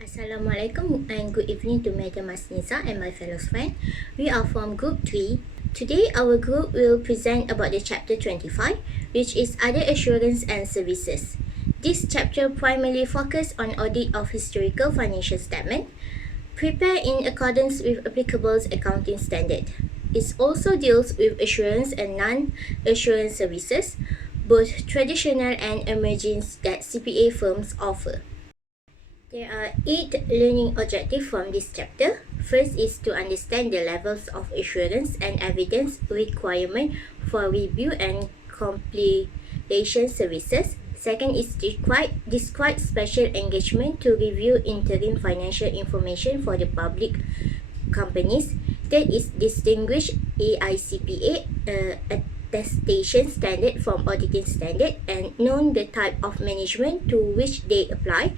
Assalamualaikum and good evening to Madam Masniza and my fellow friends. We are from Group 3. Today our group will present about the chapter 25, which is Other Assurance and Services. This chapter primarily focuses on audit of historical financial statement, prepared in accordance with applicable accounting standard. It also deals with assurance and non-assurance services, both traditional and emerging that CPA firms offer. There are 8 learning objectives from this chapter. First is to understand the levels of assurance and evidence requirement for review and compilation services. Second is describe special engagement to review interim financial information for the public companies. Third is distinguish AICPA attestation standard from auditing standard and know the type of management to which they apply.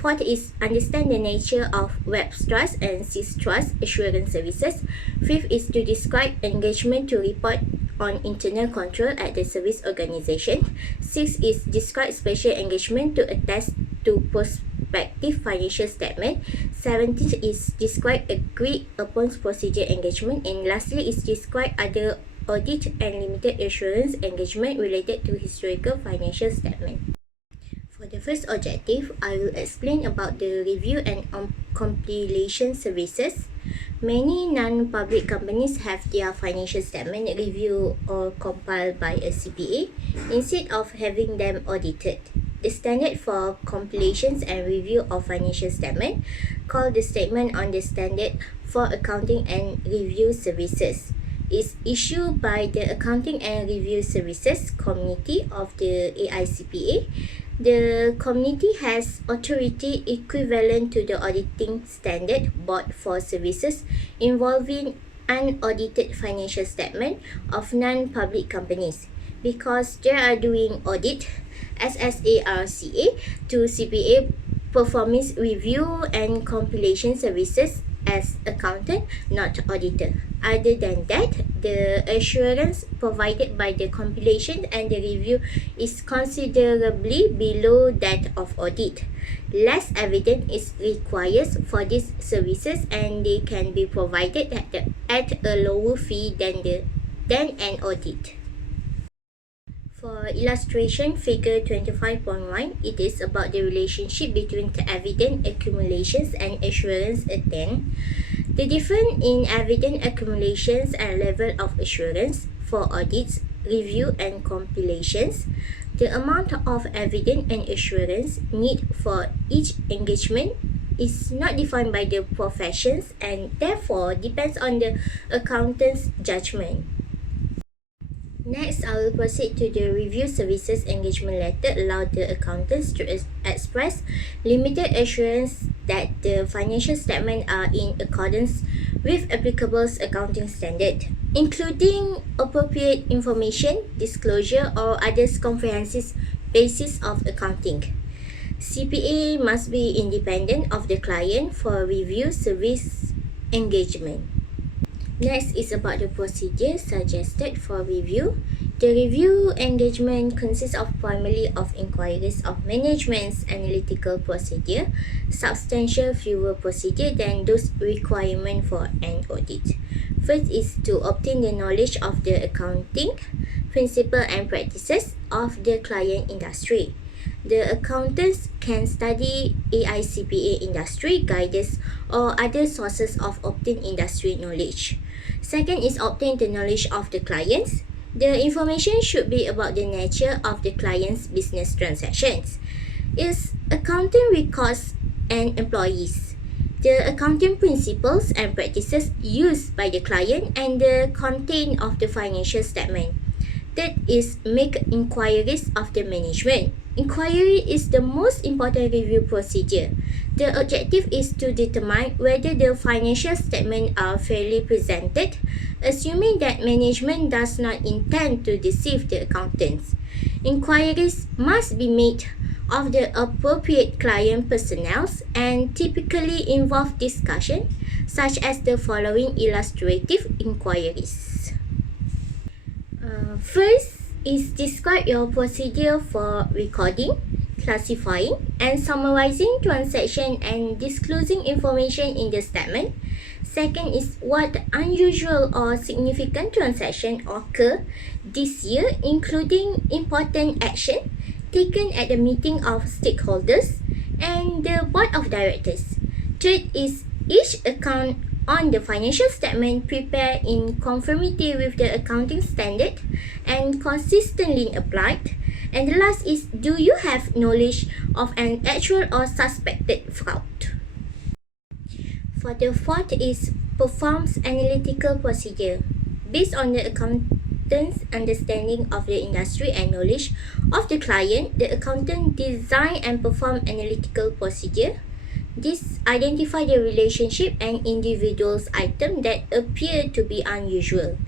Fourth is understand the nature of web trust and sys trust assurance services. Fifth is to describe engagement to report on internal control at the service organization. Sixth is describe special engagement to attest to prospective financial statement. 17th is describe agreed upon procedure engagement. And lastly is describe other audit and limited assurance engagement related to historical financial statement. For the first objective, I will explain about the review and compilation services. Many non-public companies have their financial statement reviewed or compiled by a CPA instead of having them audited. The standard for compilations and review of financial statement, called the Statement on the Standard for Accounting and Review Services, is issued by the Accounting and Review Services Committee of the AICPA. The committee has authority equivalent to the Auditing Standard Board for services involving unaudited financial statement of non-public companies. Because they are doing audit, SSARCA, to CPA performance review and compilation services as accountant, not auditor. Other than that, the assurance provided by the compilation and the review is considerably below that of audit. Less evidence is required for these services and they can be provided at a lower fee than an audit. For illustration figure 25.1, it is about the relationship between the evidence accumulations and assurance attained. The difference in evidence accumulations and level of assurance for audits, review and compilations. The amount of evidence and assurance need for each engagement is not defined by the professions and therefore depends on the accountant's judgment. Next, I will proceed to the review services engagement letter allow the accountants to express limited assurance that the financial statements are in accordance with applicable accounting standard, including appropriate information, disclosure or other comprehensive basis of accounting. CPA must be independent of the client for review service engagement. Next is about the procedure suggested for review. The review engagement consists of primarily of inquiries of management's analytical procedure, substantial fewer procedure than those requirement for an audit. First is to obtain the knowledge of the accounting principle and practices of the client industry. The accountants can study AICPA industry guidance or other sources of obtained industry knowledge. Second is obtain the knowledge of the clients. The information should be about the nature of the client's business transactions, its accounting records and employees, the accounting principles and practices used by the client and the content of the financial statement. Third is make inquiries of the management. Inquiry is the most important review procedure. The objective is to determine whether the financial statements are fairly presented, assuming that management does not intend to deceive the accountants. Inquiries must be made of the appropriate client personnel and typically involve discussion, such as the following illustrative inquiries. First is describe your procedure for recording, classifying and summarizing transaction and disclosing information in the statement. Second is what unusual or significant transaction occur this year, including important action taken at the meeting of stakeholders and the board of directors. Third is each account on the financial statement prepared in conformity with the accounting standard and consistently applied. And the last is, do you have knowledge of an actual or suspected fraud? For the fourth is performs analytical procedure. Based on the accountant's understanding of the industry and knowledge of the client, the accountant design and perform analytical procedure. This identify the relationship and individuals item that appear to be unusual.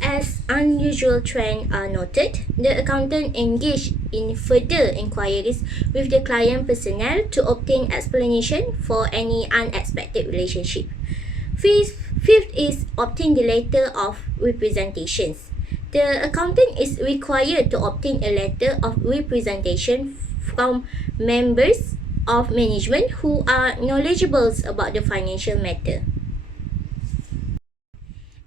As unusual trends are noted, the accountant engaged in further inquiries with the client personnel to obtain explanation for any unexpected relationship. Fifth is obtain the letter of representations. The accountant is required to obtain a letter of representation from members of management who are knowledgeable about the financial matter.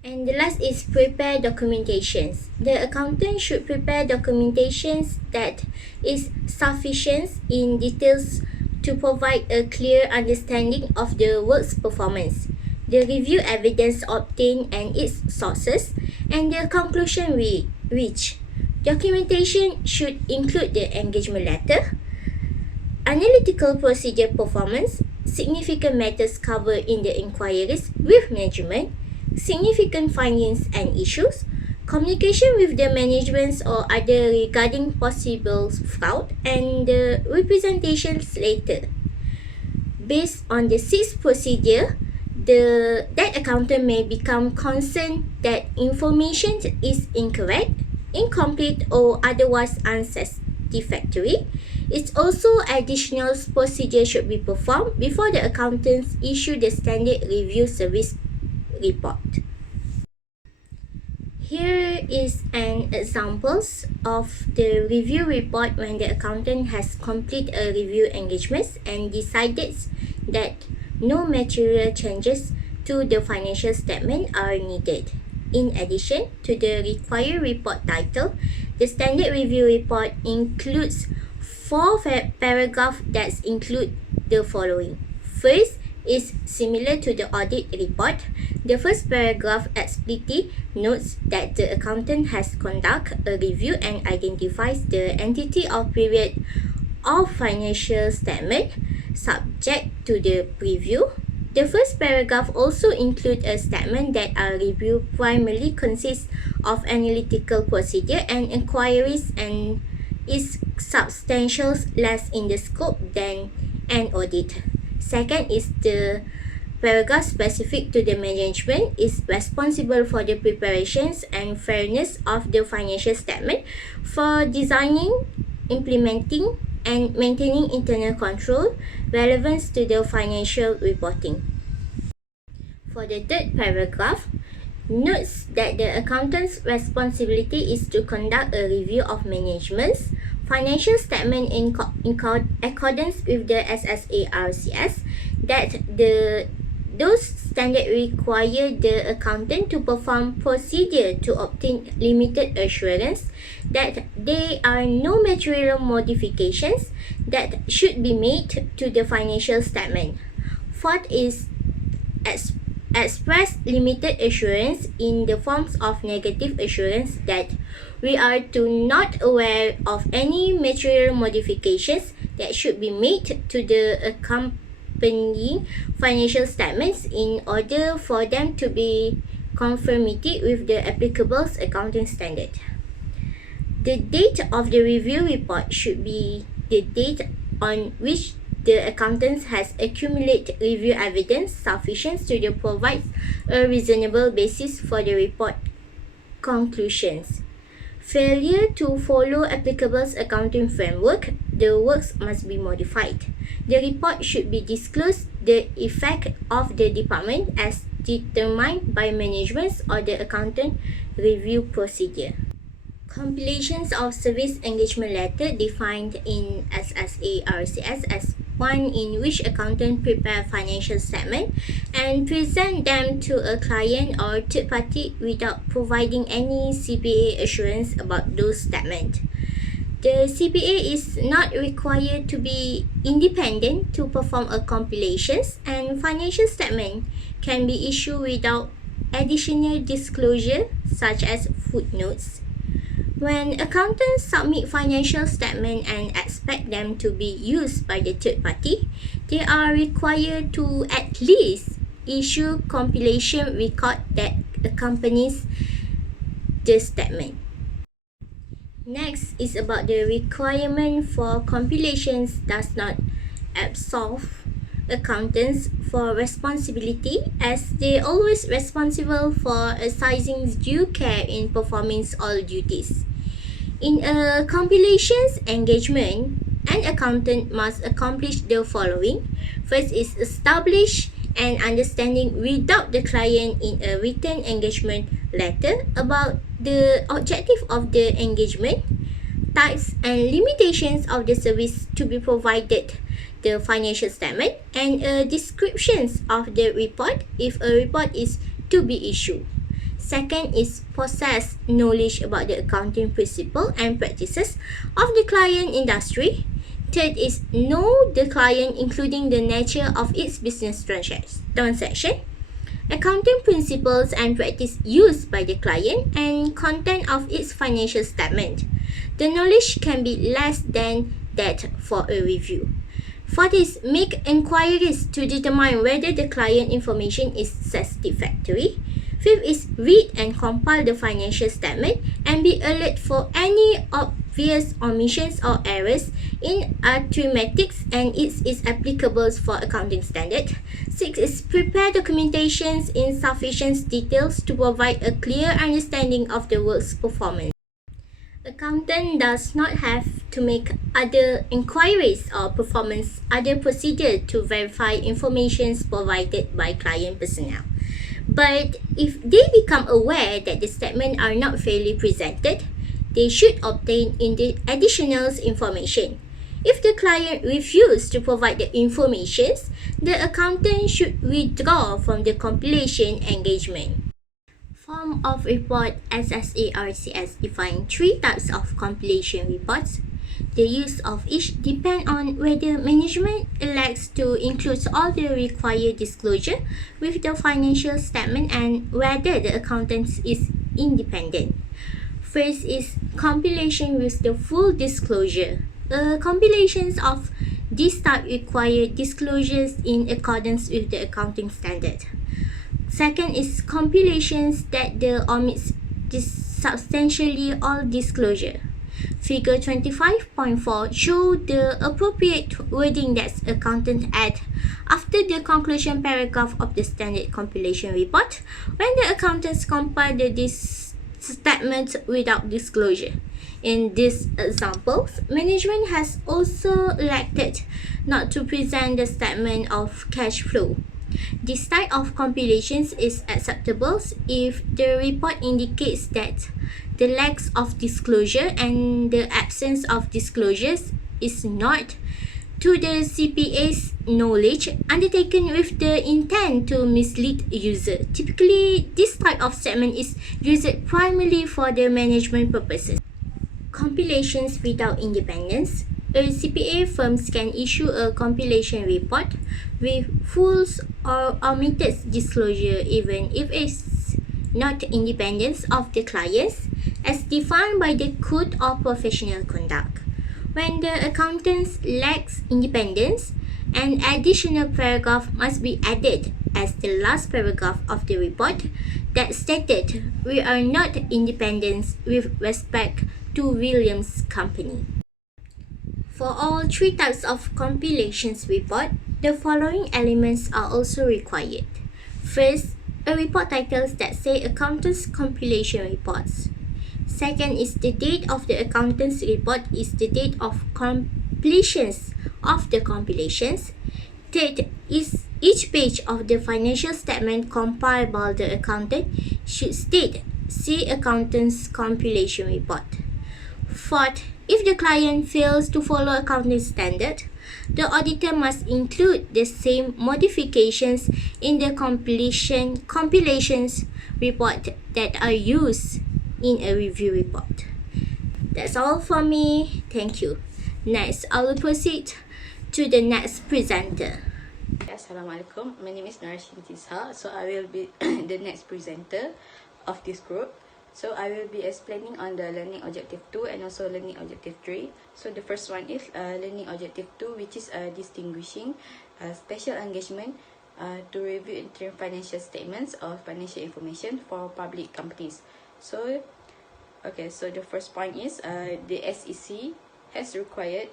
And the last is prepare documentations. The accountant should prepare documentations that is sufficient in details to provide a clear understanding of the work's performance, the review evidence obtained and its sources, and the conclusion reached. Documentation should include the engagement letter, analytical procedure performance, significant matters covered in the inquiries with management, significant findings and issues, communication with the management or other regarding possible fraud, and the representations later. Based on the sixth procedure, that accountant may become concerned that information is incorrect, incomplete, or otherwise unsatisfactory. It's also additional procedure should be performed before the accountants issue the standard review service report. Here is an examples of the review report when the accountant has completed a review engagement and decided that no material changes to the financial statement are needed. In addition to the required report title, the standard review report includes 4 paragraphs that include the following. First is similar to the audit report. The first paragraph explicitly notes that the accountant has conducted a review and identifies the entity or period of financial statement subject to the review. The first paragraph also includes a statement that our review primarily consists of analytical procedure and inquiries and is substantial less in the scope than an audit. Second is the paragraph specific to the management is responsible for the preparations and fairness of the financial statement for designing, implementing, and maintaining internal control relevant to the financial reporting. For the third paragraph, notes that the accountant's responsibility is to conduct a review of management's financial statement in accordance with the SSA-RCS, that those standards require the accountant to perform procedure to obtain limited assurance that there are no material modifications that should be made to the financial statement. Fourth is express limited assurance in the forms of negative assurance that we are not aware of any material modifications that should be made to the accompanying financial statements in order for them to be conformity with the applicable accounting standard. The date of the review report should be the date on which the accountant has accumulated review evidence sufficient to provide a reasonable basis for the report conclusions. Failure to follow applicable accounting framework, the works must be modified. The report should be disclosed the effect of the department as determined by management or the accountant review procedure. Compilations of service engagement letter defined in SSA RCS as one in which accountant prepare financial statement and present them to a client or third party without providing any CPA assurance about those statements. The CPA is not required to be independent to perform a compilations, and financial statement can be issued without additional disclosure such as footnotes. When accountants submit financial statements and expect them to be used by the third party, they are required to at least issue compilation record that accompanies the statement. Next is about the requirement for compilations does not absolve accountants for responsibility, as they always responsible for exercising due care in performing all duties. In a compilations engagement, an accountant must accomplish the following. First is establish an understanding without the client in a written engagement letter about the objective of the engagement, types and limitations of the service to be provided, the financial statement, and descriptions of the report if a report is to be issued. Second is possess knowledge about the accounting principle and practices of the client industry. Third is know the client, including the nature of its business transaction, accounting principles and practice used by the client, and content of its financial statement. The knowledge can be less than that for a review. Fourth is make inquiries to determine whether the client information is satisfactory. Fifth is read and compile the financial statement and be alert for any obvious omissions or errors in arithmetics and it is applicable for accounting standard. Sixth is prepare documentations in sufficient details to provide a clear understanding of the work's performance. Accountant does not have to make other inquiries or performance other procedure to verify information provided by client personnel. But if they become aware that the statements are not fairly presented, they should obtain additional information. If the client refuses to provide the information, the accountant should withdraw from the compilation engagement. Form of report SSA/RCS define three types of compilation reports. The use of each depends on whether management elects to include all the required disclosure with the financial statement and whether the accountant is independent. First is compilation with the full disclosure. Compilations of this type require disclosures in accordance with the accounting standard. Second is compilations that omits substantially all disclosure. Figure 25.4 show the appropriate wording that accountant add after the conclusion paragraph of the standard compilation report when the accountants compile this statement without disclosure. In these examples, management has also elected not to present the statement of cash flow. This type of compilations is acceptable if the report indicates that the lack of disclosure and the absence of disclosures is not to the CPA's knowledge undertaken with the intent to mislead user. Typically, this type of statement is used primarily for the management purposes. Compilations without independence. A CPA firms can issue a compilation report with full or omitted disclosure even if it's not independent of the clients as defined by the Code of Professional Conduct. When the accountant lacks independence, an additional paragraph must be added as the last paragraph of the report that stated we are not independent with respect to Williams Company. For all three types of compilations report, the following elements are also required. First, a report titles that say accountant's compilation reports. Second is the date of the accountant's report is the date of completions of the compilations. Third is each page of the financial statement compiled by the accountant should state see accountant's compilation report. Fourth, if the client fails to follow accounting standard, the auditor must include the same modifications in the compilations report that are used in a review report. That's all for me. Thank you. Next, I will proceed to the next presenter. Assalamualaikum. My name is Noor Asyikin. So I will be the next presenter of this group. So I will be explaining on the learning objective 2 and also learning objective 3. So the first one is learning objective 2, which is distinguishing special engagement to review interim financial statements or financial information for public companies. So the first point is the SEC has required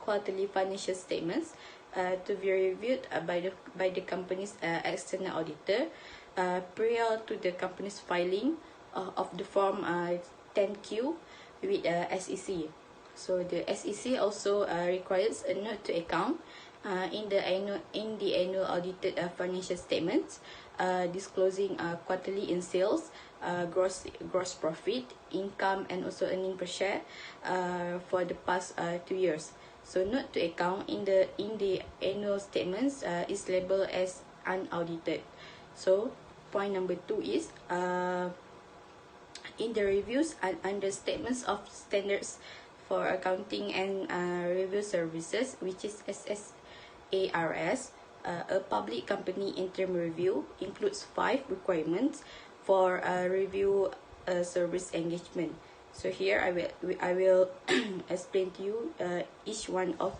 quarterly financial statements to be reviewed by the company's external auditor prior to the company's filing of the form 10Q with SEC. So the SEC also requires a note to account in the annual audited financial statements, disclosing quarterly in sales, gross profit, income, and also earning per share for the past 2 years. So note to account in the annual statements is labeled as unaudited. So point number 2 is in the reviews and under statements of standards for accounting and review services, which is SSARS, a public company interim review includes 5 requirements for review service engagement. So here I will explain to you each one of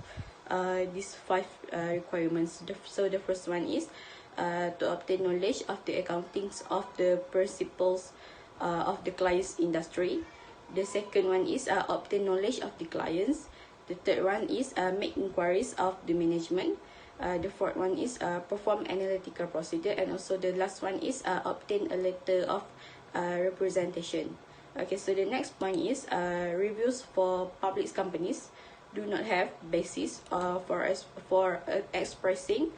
these 5 requirements. So the first one is to obtain knowledge of the accountings of the principles of the client's industry. The second one is obtain knowledge of the clients. The third one is make inquiries of the management. The fourth one is perform analytical procedure, and also the last one is obtain a letter of representation. Okay, so the next point is reviews for public companies do not have basis for expressing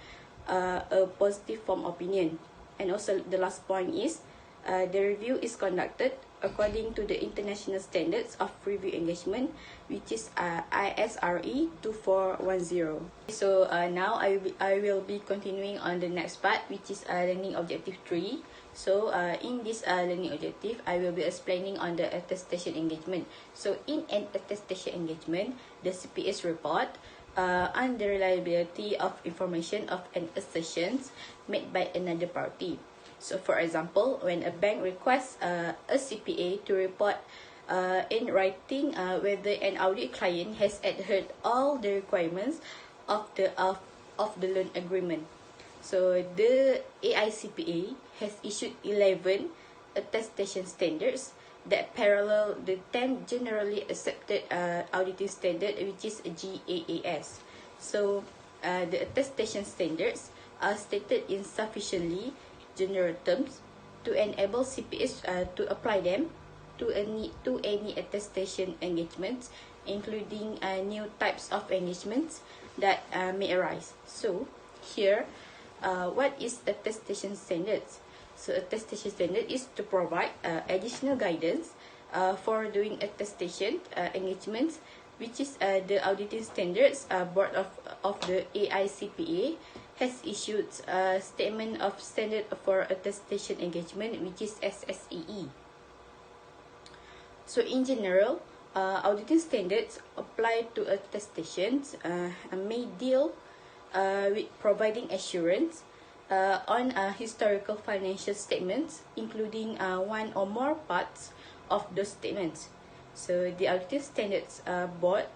a positive form opinion. And also the last point is the review is conducted according to the international standards of review engagement, which is ISRE 2410. So now I will be continuing on the next part, which is learning objective 3. So in this learning objective, I will be explaining on the attestation engagement. So in an attestation engagement, the CPS report on the reliability of information of an assertions made by another party. So for example, when a bank requests a CPA to report in writing whether an audit client has adhered all the requirements of the loan agreement. So the AICPA has issued 11 attestation standards that parallel the 10 generally accepted auditing standard, which is GAAP. So the attestation standards are stated in sufficiently general terms to enable CPS to apply them to any attestation engagements, including new types of engagements that may arise. So here, what is attestation standards? So attestation standard is to provide additional guidance for doing attestation engagements, which is the auditing standards board of the AICPA has issued a statement of standard for attestation engagement, which is SSEE. So in general, auditing standards applied to attestations may deal with providing assurance on historical financial statements, including one or more parts of those statements. So the auditing standards board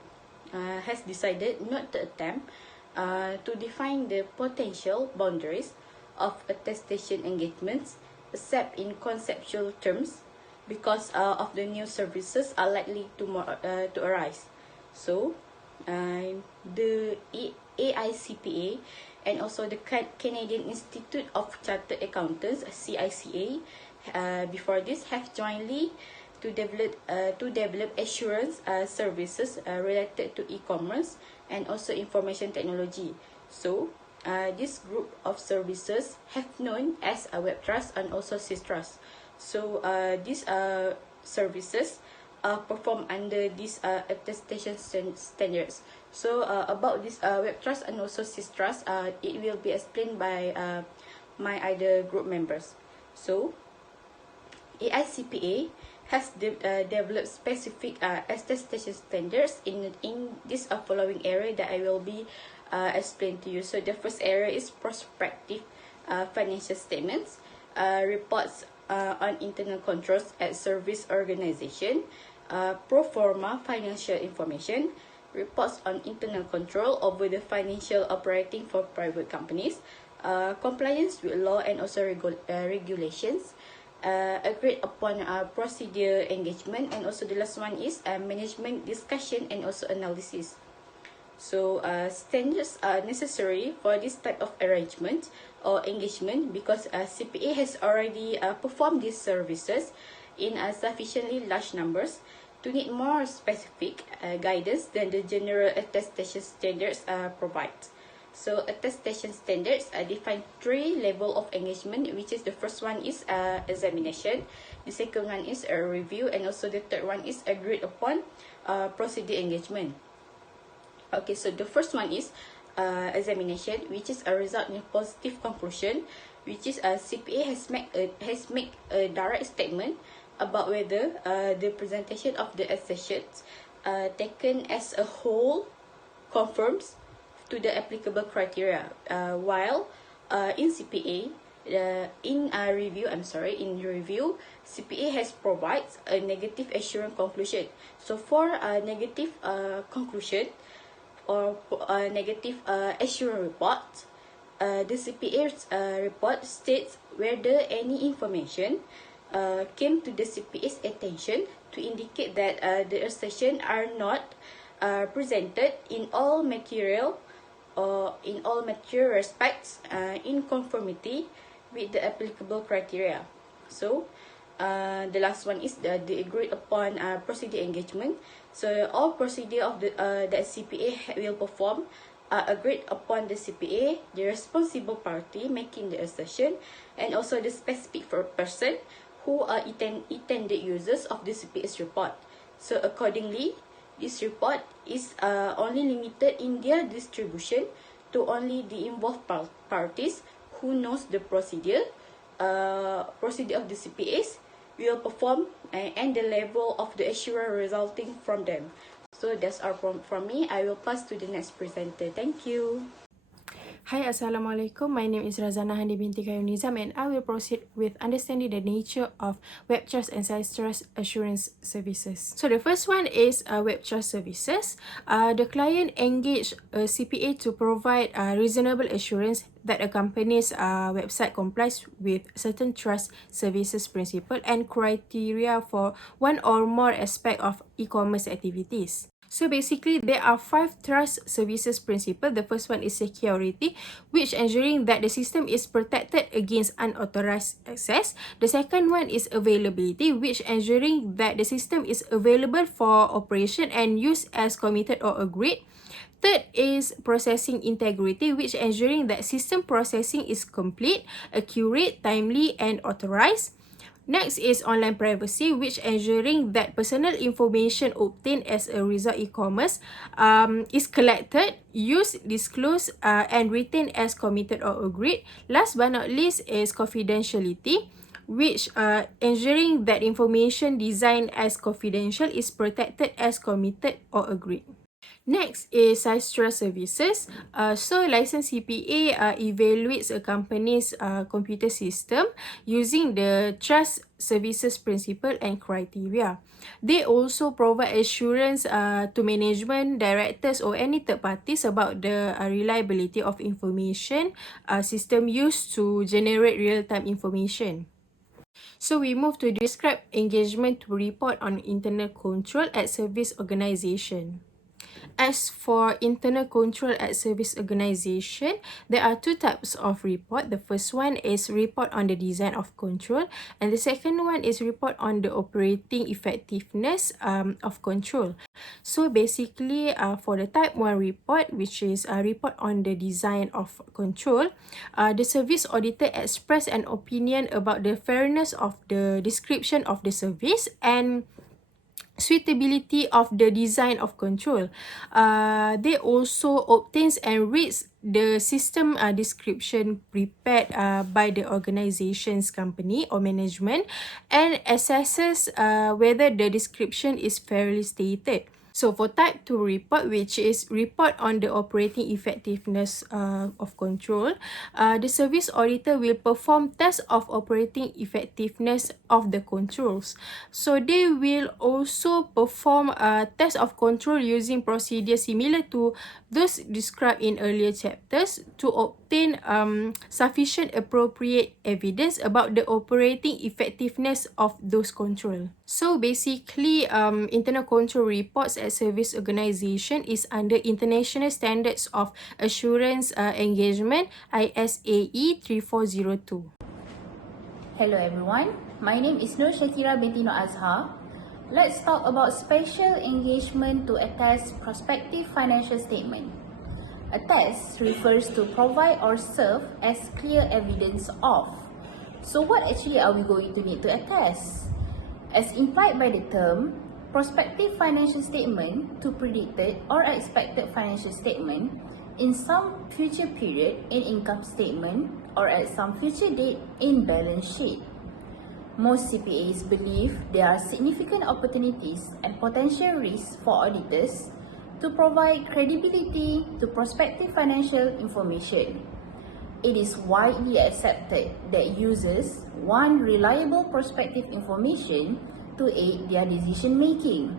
has decided not to attempt to define the potential boundaries of attestation engagements, except in conceptual terms, because of the new services are likely to arise. So, the AICPA and also the Canadian Institute of Chartered Accountants (CICA) before this have jointly to develop assurance services related to e-commerce and also information technology. So this group of services have known as a web trust and also systrust. So these services perform under these attestation standards. So about this web trust and also sys trust, it will be explained by my other group members. So AICPA has developed specific attestation standards in this following area that I will be explained to you. So the first area is prospective financial statements, reports on internal controls at service organization, pro forma financial information, reports on internal control over the financial operating for private companies, compliance with law and also regulations, agreed upon procedure engagement, and also the last one is management discussion and also analysis. So standards are necessary for this type of arrangement or engagement because CPA has already performed these services in sufficiently large numbers to need more specific guidance than the general attestation standards provide. So attestation standards define 3 levels of engagement, which is the first one is examination, the second one is a review, and also the third one is agreed upon procedure engagement. Okay, so the first one is examination, which is a result in a positive conclusion, which is CPA has made a direct statement about whether the presentation of the assertions taken as a whole conforms to the applicable criteria. While in CPA, in review, CPA has provided a negative assurance conclusion. So for a negative conclusion or a negative assurance report, the CPA's report states whether any information came to the CPA's attention to indicate that the assertions are not presented in all material or in all material respects in conformity with the applicable criteria. So the last one is the agreed upon procedure engagement. So all procedure of the that CPA will perform are agreed upon the CPA, the responsible party making the assertion, and also the specific person who are intended users of the CPA's report. So accordingly, this report is only limited in their distribution to only the involved parties who knows the procedure of the CPAs will perform and the level of the assurance resulting from them. So that's all from me. I will pass to the next presenter. Thank you. Hi, Assalamualaikum. My name is Razanna Hanim binti Khairul Nizam, and I will proceed with understanding the nature of web trust and site trust assurance services. So the first one is web trust services. The client engage a CPA to provide reasonable assurance that a company's website complies with certain trust services principle and criteria for one or more aspect of e-commerce activities. So basically, there are 5 trust services principles. The first one is security, which ensuring that the system is protected against unauthorized access. The second one is availability, which ensuring that the system is available for operation and use as committed or agreed. Third is processing integrity, which ensuring that system processing is complete, accurate, timely, and authorized. Next is online privacy, which ensuring that personal information obtained as a result e-commerce is collected, used, disclosed, and retained as committed or agreed. Last but not least is confidentiality, which ensuring that information designed as confidential is protected as committed or agreed. Next is site trust services. So licensed CPA evaluates a company's computer system using the trust services principle and criteria. They also provide assurance to management, directors, or any third parties about the reliability of information system used to generate real-time information. So we move to describe engagement to report on internal control at service organization. As for internal control at service organization, there are 2 types of report. The first one is report on the design of control, and the second one is report on the operating effectiveness of control. So basically, for the type 1 report, which is a report on the design of control, the service auditor express an opinion about the fairness of the description of the service and suitability of the design of control. They also obtains and reads the system description prepared by the organization's company or management and assesses whether the description is fairly stated. So for type 2 report, which is report on the operating effectiveness of control, the service auditor will perform tests of operating effectiveness of the controls. So they will also perform a test of control using procedures similar to those described in earlier chapters to obtain sufficient appropriate evidence about the operating effectiveness of those control. So basically, internal control reports at service organization is under International Standards of Assurance Engagement ISAE 3402. Hello everyone, my name is Nur Syakirah binti Nor Azhar. Let's talk about special engagement to attest prospective financial statement. Attest refers to provide or serve as clear evidence of. So what actually are we going to need to attest? As implied by the term, prospective financial statement to predicted or expected financial statement in some future period in income statement or at some future date in balance sheet. Most CPAs believe there are significant opportunities and potential risks for auditors to provide credibility to prospective financial information. It is widely accepted that users want reliable prospective information to aid their decision making.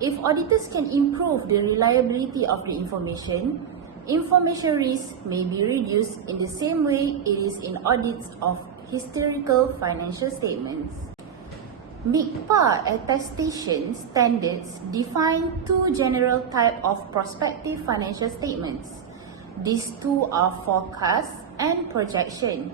If auditors can improve the reliability of the information risk may be reduced in the same way it is in audits of historical financial statements. MICPA attestation standards define two general types of prospective financial statements. These two are forecast and projection.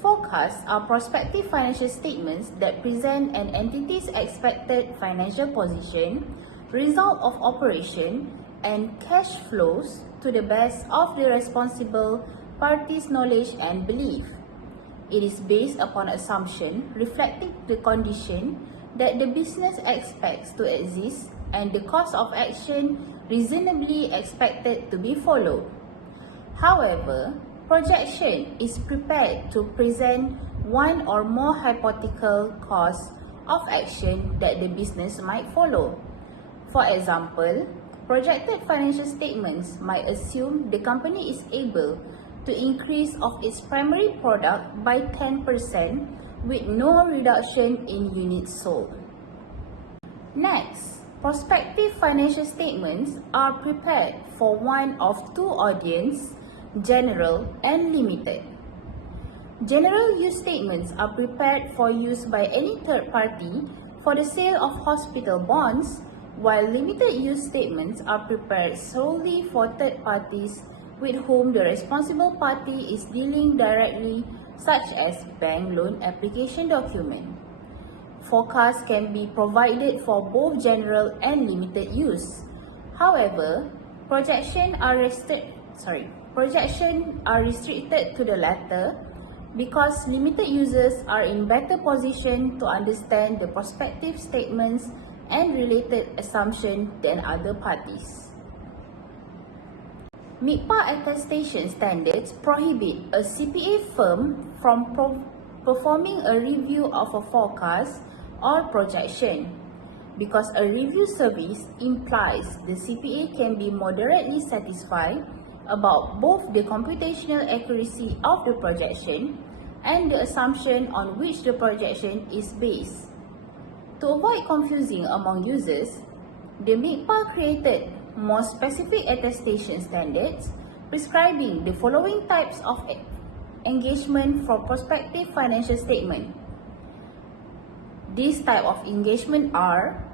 Forecasts are prospective financial statements that present an entity's expected financial position, result of operation, and cash flows to the best of the responsible party's knowledge and belief. It is based upon assumption reflecting the condition that the business expects to exist and the course of action reasonably expected to be followed. However, projection is prepared to present one or more hypothetical course of action that the business might follow. For example, projected financial statements might assume the company is able to increase of its primary product by 10% with no reduction in units sold. Next, prospective financial statements are prepared for one of two audiences, general and limited. General use statements are prepared for use by any third party for the sale of hospital bonds, while limited use statements are prepared solely for third parties with whom the responsible party is dealing directly, such as bank loan application document. Forecasts can be provided for both general and limited use. However, projections are restricted to the latter because limited users are in better position to understand the prospective statements and related assumptions than other parties. MICPA attestation standards prohibit a CPA firm from performing a review of a forecast or projection because a review service implies the CPA can be moderately satisfied about both the computational accuracy of the projection and the assumption on which the projection is based. To avoid confusing among users, the MICPA created more specific attestation standards prescribing the following types of engagement for prospective financial statement. These types of engagement are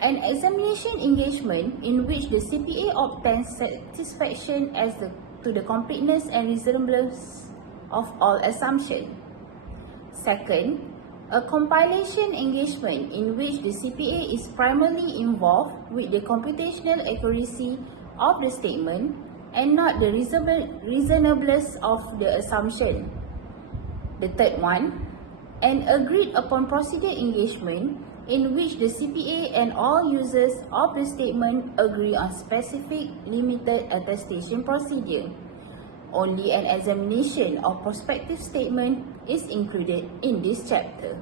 an examination engagement in which the CPA obtains satisfaction as to the completeness and reasonableness of all assumptions. Second, a compilation engagement in which the CPA is primarily involved with the computational accuracy of the statement and not the reasonableness of the assumption. The third one, An agreed upon procedure engagement in which the CPA and all users of the statement agree on specific limited attestation procedure. Only an examination of prospective statement is included in this chapter.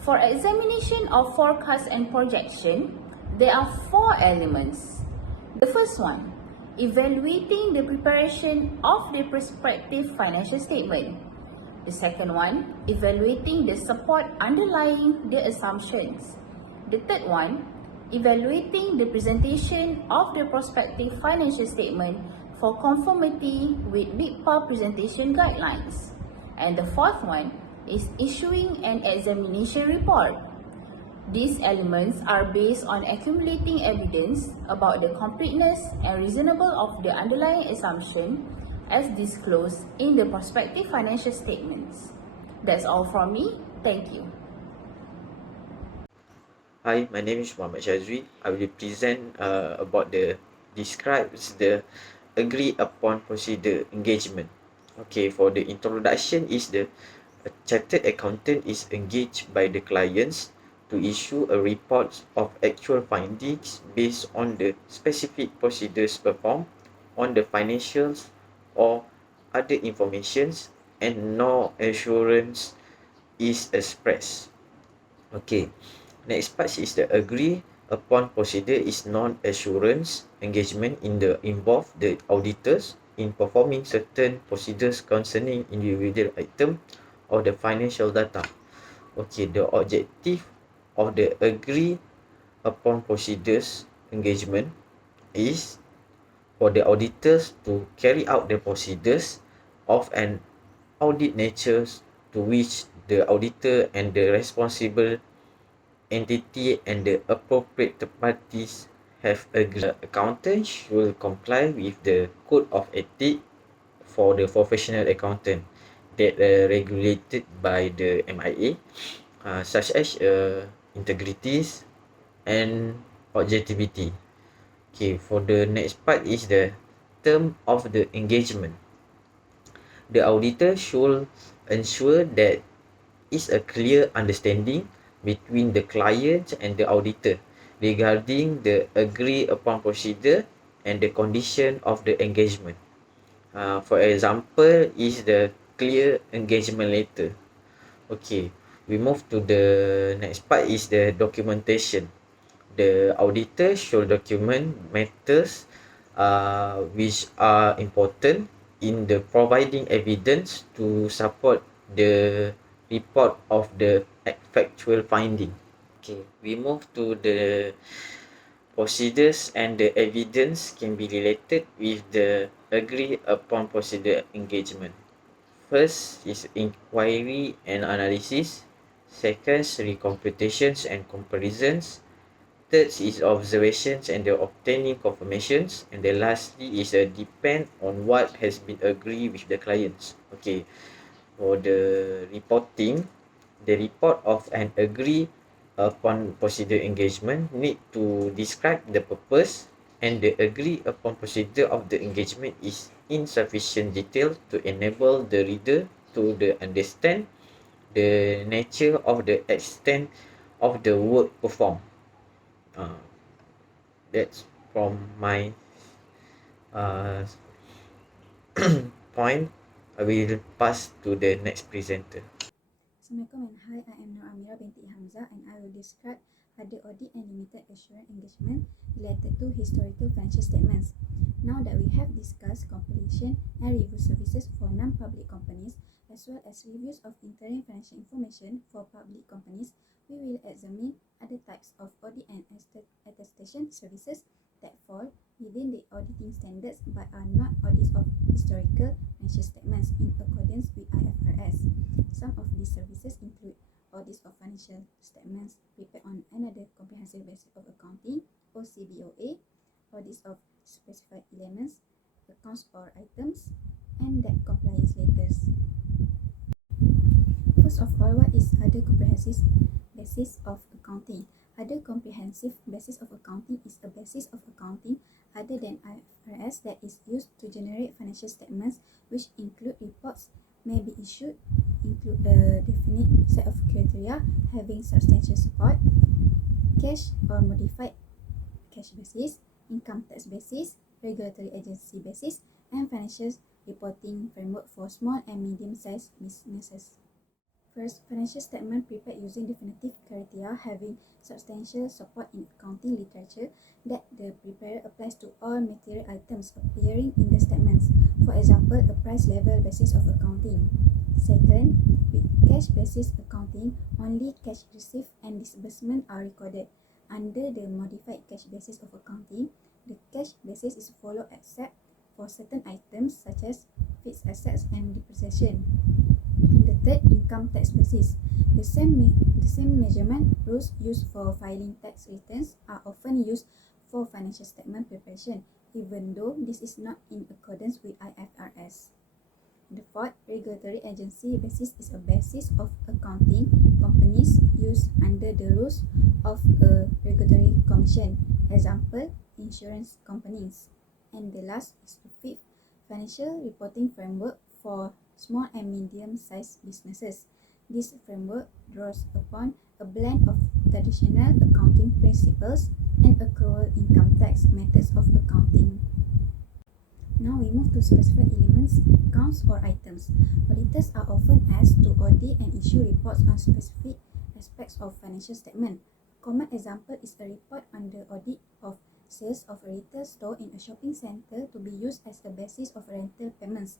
For examination of forecast and projection, there are 4 elements. The first one, evaluating the preparation of the prospective financial statement. The second one, evaluating the support underlying the assumptions. The third one, evaluating the presentation of the prospective financial statement for conformity with BIPA presentation guidelines. And the fourth one is issuing an examination report. These elements are based on accumulating evidence about the completeness and reasonable of the underlying assumption as disclosed in the prospective financial statements. That's all from me. Thank you. Hi, my name is Mohd Syazwi. I will present about describes the agree upon procedure engagement. Okay, for the introduction is the chartered accountant is engaged by the clients to issue a report of actual findings based on the specific procedures performed on the financials or other informations, and no assurance is expressed. Okay, next part is the agree upon procedure is non-assurance engagement involve the auditors in performing certain procedures concerning individual item of the financial data. Okay, the objective of the agree upon procedures engagement is for the auditors to carry out the procedures of an audit nature to which the auditor and the responsible entity and the appropriate parties have agreed. The accountant should comply with the code of ethics for the professional accountant that regulated by the MIA, such as integrity and objectivity. Okay, for the next part is the term of the engagement. The auditor should ensure that is a clear understanding between the client and the auditor regarding the agreed upon procedure and the condition of the engagement. For example, is the clear engagement letter. Okay, we move to the next part is the documentation. The auditor should document matters which are important in the providing evidence to support the report of the factual finding. Okay, we move to the procedures, and the evidence can be related with the agree upon procedure engagement. First is inquiry and analysis. Second, recomputations and comparisons. Third is observations and the obtaining confirmations. And the lastly is depend on what has been agreed with the clients. Okay, for the reporting, the report of an agree upon procedure engagement need to describe the purpose, and the agree upon procedure of the engagement is in sufficient detail to enable the reader to understand the nature of the extent of the work performed. That's from my point. I will pass to the next presenter. Assalamualaikum and hi, I am Nurul Amirah binti A.Hamzah, and I will describe other audit and limited assurance engagement related to historical financial statements. Now that we have discussed compilation and review services for non-public companies as well as reviews of interim financial information for public companies, we will examine other types of audit and attestation services that fall within the auditing standards but are not audits of historical financial statements in accordance with IFRS. Some of these services include audits of financial statements prepared on another comprehensive basis of accounting, OCBOA, audits of specified elements, accounts or items, and debt compliance letters. First of all, what is other comprehensive basis of accounting? Other comprehensive basis of accounting is a basis of accounting other than IFRS that is used to generate financial statements which include reports may be issued, include include a definite set of criteria having substantial support, cash or modified cash basis, income tax basis, regulatory agency basis, and financial reporting framework for small and medium-sized businesses. First, financial statement prepared using definitive criteria having substantial support in accounting literature that the preparer applies to all material items appearing in the statements. For example, a price level basis of accounting. Second, with cash basis accounting, only cash received and disbursement are recorded. Under the modified cash basis of accounting, the cash basis is followed except for certain items such as fixed assets and depreciation. And the third, income tax basis. The same measurement rules used for filing tax returns are often used for financial statement preparation, even though this is not in accordance with IFRS. The fourth, regulatory agency basis is a basis of accounting companies use under the rules of a regulatory commission, example, insurance companies. And the last is the fifth, financial reporting framework for small and medium-sized businesses. This framework draws upon a blend of traditional accounting principles and accrual income tax methods of accounting. Now we move to specified elements, accounts or items. Auditors are often asked to audit and issue reports on specific aspects of financial statement. A common example is a report on the audit of sales of a retail store in a shopping center to be used as a basis of rental payments.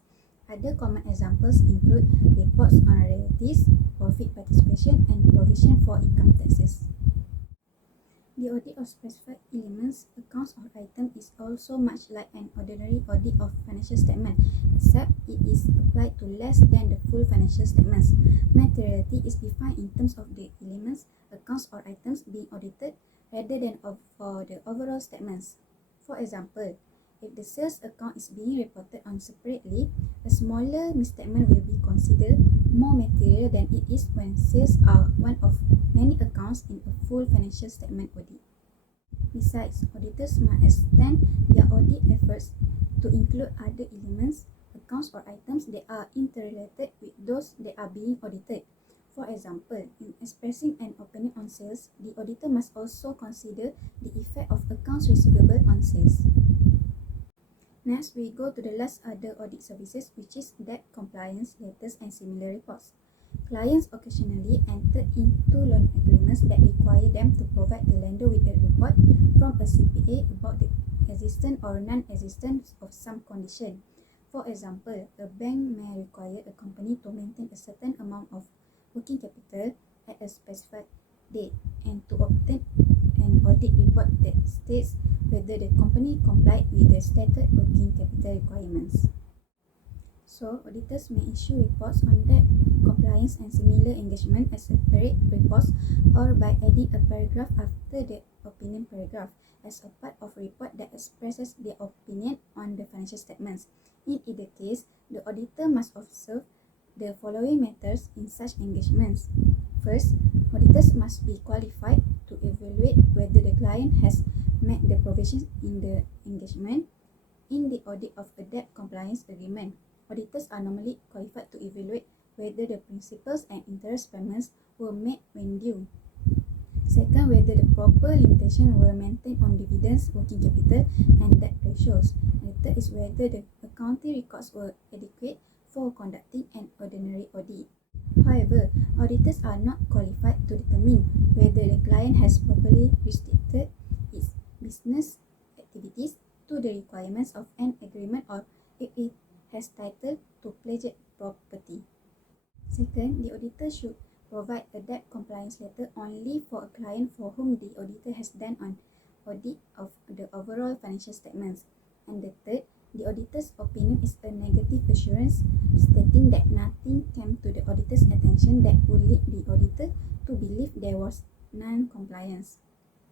Other common examples include reports on royalties, profit participation, and provision for income taxes. The audit of specified elements, accounts or items is also much like an ordinary audit of financial statement, except it is applied to less than the full financial statements. Materiality is defined in terms of the elements, accounts or items being audited rather than for the overall statements. For example, if the sales account is being reported on separately, a smaller misstatement will be considered more material than it is when sales are one of many accounts in a full financial statement audit. Besides, auditors must extend their audit efforts to include other elements, accounts or items that are interrelated with those that are being audited. For example, in expressing an opinion on sales, the auditor must also consider the effect of accounts receivable on sales. Next, we go to the last other audit services, which is debt compliance letters and similar reports. Clients occasionally enter into loan agreements that require them to provide the lender with a report from a CPA about the existence or non-existence of some condition. For example, a bank may require a company to maintain a certain amount of working capital at a specified date and to obtain an audit report that states whether the company complied with the stated working capital requirements. So, auditors may issue reports on debt compliance and similar engagement as separate reports or by adding a paragraph after the opinion paragraph as a part of a report that expresses their opinion on the financial statements. In either case, the auditor must observe the following matters in such engagements. First, auditors must be qualified to evaluate whether the client has met the provisions in the engagement. In the audit of a debt compliance agreement, auditors are normally qualified to evaluate whether the principals and interest payments were made when due. Second, whether the proper limitations were maintained on dividends, working capital, and debt ratios. And the third is whether the accounting records were adequate for conducting an ordinary audit. However, auditors are not qualified to determine whether the client has properly restricted its business activities to the requirements of an agreement or if it has title to pledged property. Second, the auditor should provide a debt compliance letter only for a client for whom the auditor has done an audit of the overall financial statements. And the third, the auditor's opinion is a negative assurance stating that nothing came to the auditor's attention that would lead the auditor to believe there was non-compliance.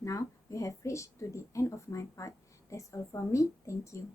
Now, we have reached to the end of my part. That's all from me. Thank you.